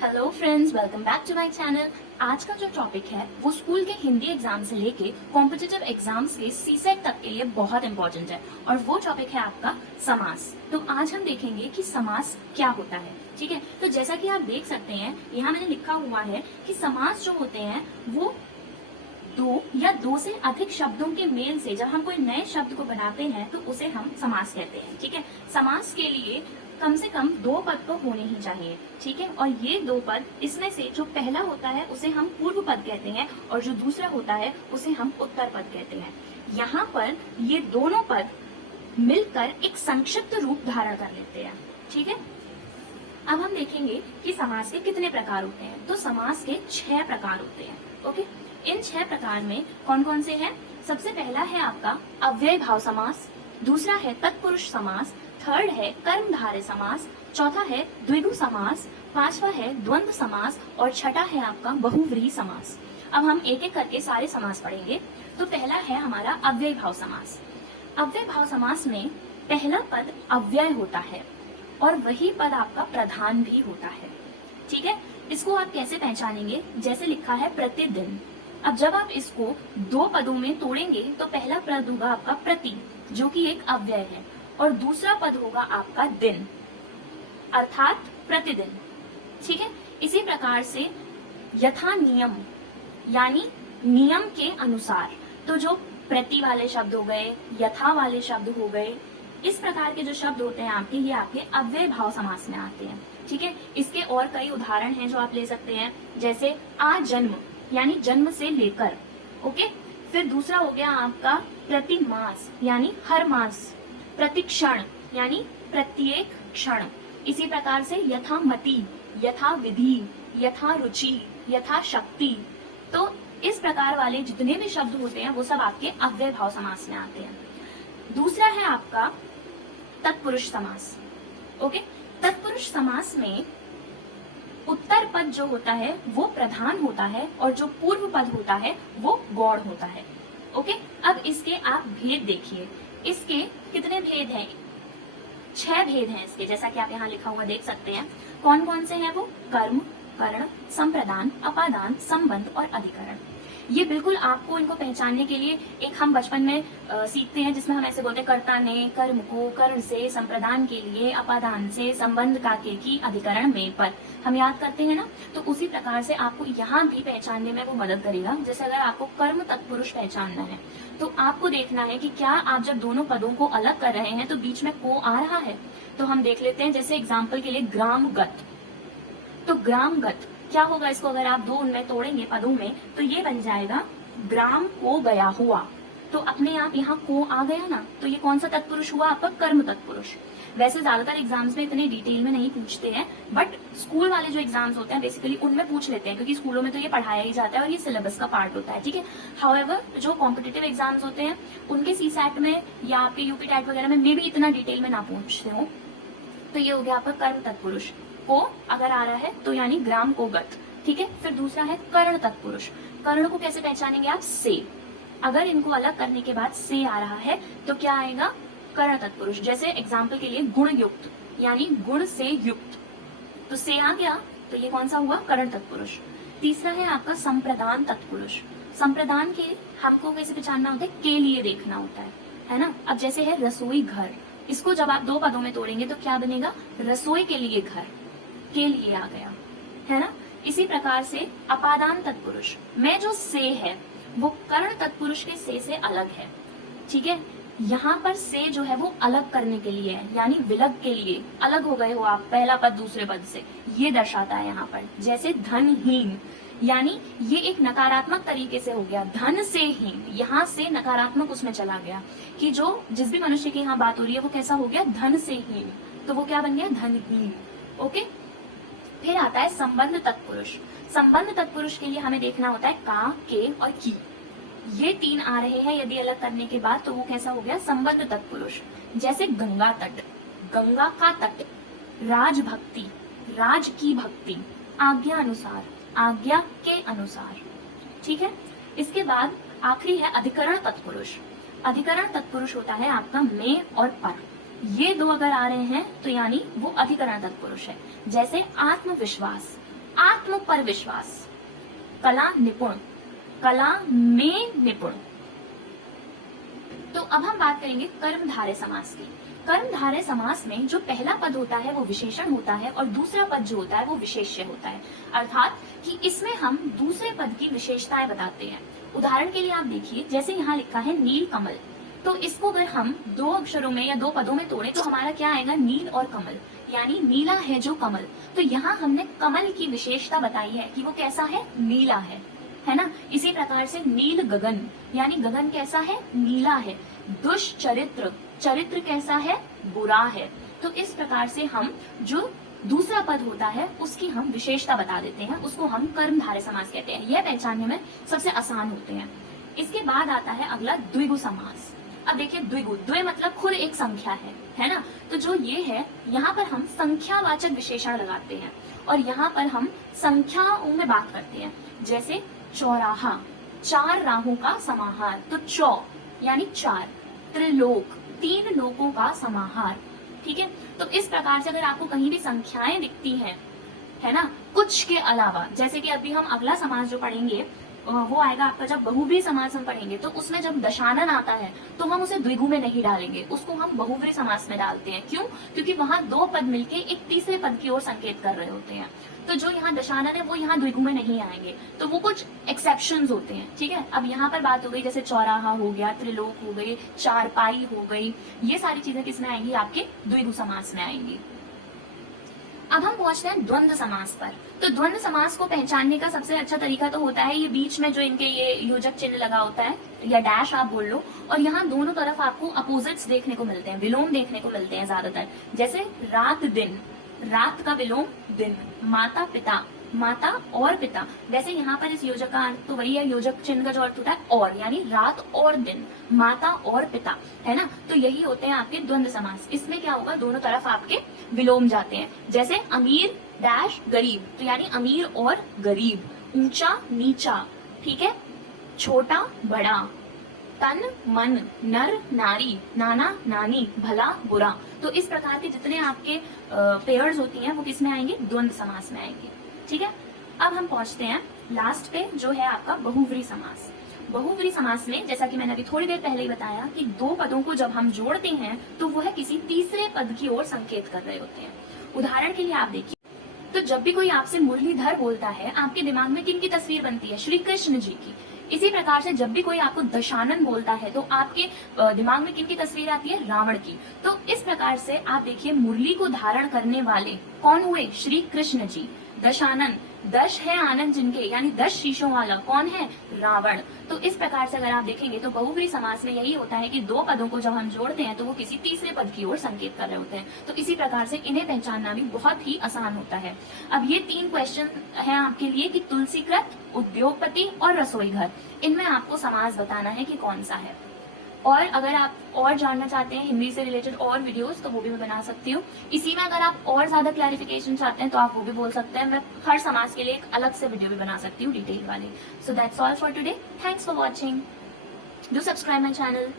Hello friends, welcome back to my channel. आज का जो टॉपिक है वो स्कूल के हिंदी एग्जाम से लेके कॉम्पिटिटिव एग्जाम्स के सीसेट तक के लिए बहुत इंपॉर्टेंट है और वो टॉपिक है आपका समास। तो आज हम देखेंगे कि समास क्या होता है। ठीक है, तो जैसा कि आप देख सकते हैं यहाँ मैंने लिखा हुआ है कि समास जो होते हैं वो दो या दो से अधिक शब्दों के मेल से जब हम कोई नए शब्द को बनाते हैं तो उसे हम समास कहते हैं। ठीक है, समास के लिए कम से कम दो पद तो होने ही चाहिए। ठीक है, और ये दो पद, इसमें से जो पहला होता है उसे हम पूर्व पद कहते हैं और जो दूसरा होता है उसे हम उत्तर पद कहते हैं। यहाँ पर ये दोनों पद मिलकर एक संक्षिप्त रूप धारण कर लेते हैं। ठीक है, अब हम देखेंगे कि समास के कितने प्रकार होते हैं। तो समास के 6 प्रकार होते हैं। ओके, इन 6 प्रकार में कौन कौन से हैं? सबसे पहला है आपका अव्यय भाव समास, दूसरा है तत्पुरुष समास, थर्ड है कर्मधारय समास, चौथा है द्विगु समास, पांचवा है द्वंद्व समास और छठा है आपका बहुव्रीहि समास। अब हम एक एक करके सारे समास पढ़ेंगे। तो पहला है हमारा अव्यय भाव समास। अव्यय भाव समास में पहला पद अव्यय होता है और वही पद आपका प्रधान भी होता है। ठीक है, इसको आप कैसे पहचानेंगे? जैसे लिखा है प्रतिदिन। अब जब आप इसको दो पदों में तोड़ेंगे तो पहला पद होगा आपका प्रति, जो कि एक अव्यय है, और दूसरा पद होगा आपका दिन, अर्थात प्रतिदिन। ठीक है, इसी प्रकार से यथा नियम, यानी नियम के अनुसार। तो जो प्रति वाले शब्द हो गए, यथा वाले शब्द हो गए, इस प्रकार के जो शब्द होते हैं आपके, ये आपके अव्यय भाव समास में आते हैं। ठीक है, इसके और कई उदाहरण हैं जो आप ले सकते हैं, जैसे आजन्म यानी जन्म से लेकर। ओके, फिर दूसरा हो गया आपका प्रति मास यानी हर मास, प्रति क्षण यानी प्रत्येक क्षण। इसी प्रकार से यथा मति, यथा विधि, यथा रुचि, यथा शक्ति। तो इस प्रकार वाले जितने भी शब्द होते हैं वो सब आपके अव्यय भाव समास में आते हैं। दूसरा है आपका तत्पुरुष समास। ओके, तत्पुरुष समास में उत्तर पद जो होता है वो प्रधान होता है और जो पूर्व पद होता है वो गौण होता है। ओके, अब इसके आप भेद देखिए। इसके कितने भेद हैं? 6 भेद हैं इसके, जैसा कि आप यहाँ लिखा हुआ देख सकते हैं। कौन कौन से हैं वो? कर्म, करण, संप्रदान, अपादान, संबंध और अधिकरण। ये बिल्कुल आपको इनको पहचानने के लिए एक हम बचपन में सीखते हैं, जिसमें हम ऐसे बोलते हैं कर्ता ने कर्म को कर्ण से, संप्रदान के लिए अपादान से, संबंध का के की, अधिकरण में पर। हम याद करते हैं ना, तो उसी प्रकार से आपको यहाँ भी पहचानने में वो मदद करेगा। जैसे अगर आपको कर्म तत्पुरुष पहचानना है तो आपको देखना है कि क्या आप जब दोनों पदों को अलग कर रहे हैं तो बीच में को आ रहा है। तो हम देख लेते हैं, जैसे एग्जाम्पल के लिए ग्रामगत। तो ग्रामगत क्या होगा? इसको अगर आप दो उनमें तोड़ेंगे पदों में तो ये बन जाएगा ग्राम को गया हुआ। तो अपने आप यहाँ को आ गया ना, तो ये कौन सा तत्पुरुष हुआ? आपका कर्म तत्पुरुष। वैसे ज्यादातर एग्जाम्स में इतने डिटेल में नहीं पूछते हैं, बट स्कूल वाले जो एग्जाम्स होते हैं बेसिकली उनमें पूछ लेते हैं, क्योंकि स्कूलों में तो ये पढ़ाया ही जाता है और ये सिलेबस का पार्ट होता है। ठीक है, हाउएवर जो कॉम्पिटिटिव एग्जाम्स होते हैं उनके सीसैट में या आपके यूपी टैट वगैरह में मे भी इतना डिटेल में ना पूछते हो। तो ये हो गया आपका कर्म तत्पुरुष। को अगर आ रहा है तो यानी ग्राम को गत। ठीक है, फिर दूसरा है कर्ण तत्पुरुष। कर्ण को कैसे पहचानेंगे आप? से। अगर इनको अलग करने के बाद से आ रहा है तो क्या आएगा? कर्ण तत्पुरुष। जैसे एग्जाम्पल के लिए गुण युक्त, यानी गुण से युक्त, तो से आ गया, तो ये कौन सा हुआ? कर्ण तत्पुरुष। तीसरा है आपका संप्रदान तत्पुरुष। संप्रदान के हमको कैसे पहचानना होता है? के लिए देखना होता है ना। अब जैसे है रसोई घर, इसको जब आप दो पदों में तोड़ेंगे तो क्या बनेगा? रसोई के लिए घर, के लिए आ गया, है ना। इसी प्रकार से अपादान तत्पुरुष में जो से है वो कर्ण तत्पुरुष के से अलग है। ठीक है, यहाँ पर से जो है वो अलग करने के लिए है, यानी विलग के लिए। अलग हो गए हो आप पहला पद दूसरे पद से, ये दर्शाता है यहाँ पर। जैसे धनहीन, यानी ये एक नकारात्मक तरीके से हो गया, धन से हीन, यहाँ से नकारात्मक उसमें चला गया कि जो जिस भी मनुष्य की यहाँ बात हो रही है वो कैसा हो गया? धन से हीन, तो वो क्या बन गया? धनहीन। ओके, फिर आता है संबंध तत्पुरुष। संबंध तत्पुरुष के लिए हमें देखना होता है का, के और की। ये 3 आ रहे हैं यदि अलग करने के बाद, तो वो कैसा हो गया? संबंध तत्पुरुष। जैसे गंगा तट, गंगा का तट, राजभक्ति, राज की भक्ति, आज्ञा अनुसार, आज्ञा के अनुसार। ठीक है, इसके बाद आखिरी है अधिकरण तत्पुरुष। अधिकरण तत्पुरुष होता है आपका में और पर। ये दो अगर आ रहे हैं तो यानी वो अधिकरण तत्पुरुष है। जैसे आत्मविश्वास, आत्म पर विश्वास, कला निपुण, कला में निपुण। तो अब हम बात करेंगे कर्मधारय समास की। कर्मधारय समास में जो पहला पद होता है वो विशेषण होता है और दूसरा पद जो होता है वो विशेष्य होता है, अर्थात कि इसमें हम दूसरे पद की विशेषताएं बताते हैं। उदाहरण के लिए आप देखिए, जैसे यहाँ लिखा है नील कमल, तो इसको अगर हम दो अक्षरों में या दो पदों में तोड़े तो हमारा क्या आएगा, नील और कमल, यानी नीला है जो कमल। तो यहाँ हमने कमल की विशेषता बताई है कि वो कैसा है, नीला है ना। इसी प्रकार से नील गगन, यानी गगन कैसा है, नीला है। दुष्चरित्र, चरित्र कैसा है, बुरा है। तो इस प्रकार से हम जो दूसरा पद होता है उसकी हम विशेषता बता देते हैं, उसको हम कर्मधारय समास कहते हैं। यह पहचानने में सबसे आसान होते हैं। इसके बाद आता है अगला द्विगु समास। अब देखिए द्विगु, द्वि मतलब खुद एक संख्या है ना। तो जो ये है, यहाँ पर हम संख्यावाचक विशेषण लगाते हैं और यहाँ पर हम संख्याओं में बात करते हैं। जैसे चौराहा, चार राहों का समाहार, तो चौ यानी चार, त्रिलोक, तीन लोकों का समाहार, ठीक है। तो इस प्रकार से अगर आपको कहीं भी संख्याएं दिखती हैं, है ना, कुछ के अलावा, जैसे कि अभी हम अगला समास जो पढ़ेंगे वो आएगा आपका, जब बहुव्रीहि समास हम पढ़ेंगे तो उसमें जब दशानन आता है तो हम उसे द्विगु में नहीं डालेंगे, उसको हम बहुव्रीहि समास में डालते हैं। क्यों? क्योंकि वहां दो पद मिलके एक तीसरे पद की ओर संकेत कर रहे होते हैं। तो जो यहाँ दशानन है वो यहाँ द्विगु में नहीं आएंगे, तो वो कुछ एक्सेप्शंस होते हैं, ठीक है। अब यहाँ पर बात हो गई, जैसे चौराहा हो गया, त्रिलोक हो गई, चारपाई हो गई, ये सारी चीजें किसमें आएंगी, आपके द्विगु समास में आएंगी। अब हम पहुंचते हैं द्वंद्व समास पर। तो द्वंद्व समास को पहचानने का सबसे अच्छा तरीका तो होता है ये बीच में जो इनके ये योजक चिन्ह लगा होता है, या डैश आप बोल लो, और यहाँ दोनों तरफ आपको अपोजिट्स देखने को मिलते हैं, विलोम देखने को मिलते हैं ज्यादातर। जैसे रात दिन, रात का विलोम दिन, माता पिता, माता और पिता। वैसे यहाँ पर इस योजक का अर्थ तो वही है, योजक चिन्ह का जो अर्थ होता है और, यानी रात और दिन, माता और पिता, है ना। तो यही होते हैं आपके द्वंद्व समास। इसमें क्या होगा, दोनों तरफ आपके विलोम जाते हैं। जैसे अमीर डैश गरीब, तो यानी अमीर और गरीब, ऊंचा नीचा, ठीक है, छोटा बड़ा, तन मन, नर नारी, नाना नानी, भला बुरा। तो इस प्रकार के जितने आपके पेयर्स होती हैं वो किस में आएंगे, द्वंद्व समास में आएंगे, ठीक है। अब हम पहुंचते हैं लास्ट पे, जो है आपका बहुव्रीहि समास। बहुव्रीहि समास में, जैसा कि मैंने अभी थोड़ी देर पहले ही बताया, कि दो पदों को जब हम जोड़ते हैं तो वह किसी तीसरे पद की ओर संकेत कर रहे होते हैं। उदाहरण के लिए आप देखिए, तो जब भी कोई आपसे मुरलीधर बोलता है, आपके दिमाग में किन की तस्वीर बनती है, श्री कृष्ण जी की। इसी प्रकार से जब भी कोई आपको दशानन बोलता है तो आपके दिमाग में किन की तस्वीर आती है, रावण की। तो इस प्रकार से आप देखिए, मुरली को धारण करने वाले कौन हुए, श्री कृष्ण जी। दशानन, दश है आनंद जिनके, यानी 10 शीशों वाला कौन है, रावण। तो इस प्रकार से अगर आप देखेंगे तो बहुव्रीहि समास में यही होता है कि दो पदों को जब हम जोड़ते हैं तो वो किसी तीसरे पद की ओर संकेत कर रहे होते हैं। तो इसी प्रकार से इन्हें पहचानना भी बहुत ही आसान होता है। अब ये 3 क्वेश्चन है आपके लिए कि तुलसीकृत, उद्योगपति और रसोई घर, इनमें आपको समास बताना है कि कौन सा है। और अगर आप और जानना चाहते हैं हिंदी से रिलेटेड और वीडियोस, तो वो भी मैं बना सकती हूँ। इसी में अगर आप और ज्यादा क्लैरिफिकेशन चाहते हैं तो आप वो भी बोल सकते हैं। मैं हर समास के लिए एक अलग से वीडियो भी बना सकती हूँ, डिटेल वाले। So that's all for today. Thanks for watching. Do subscribe my channel.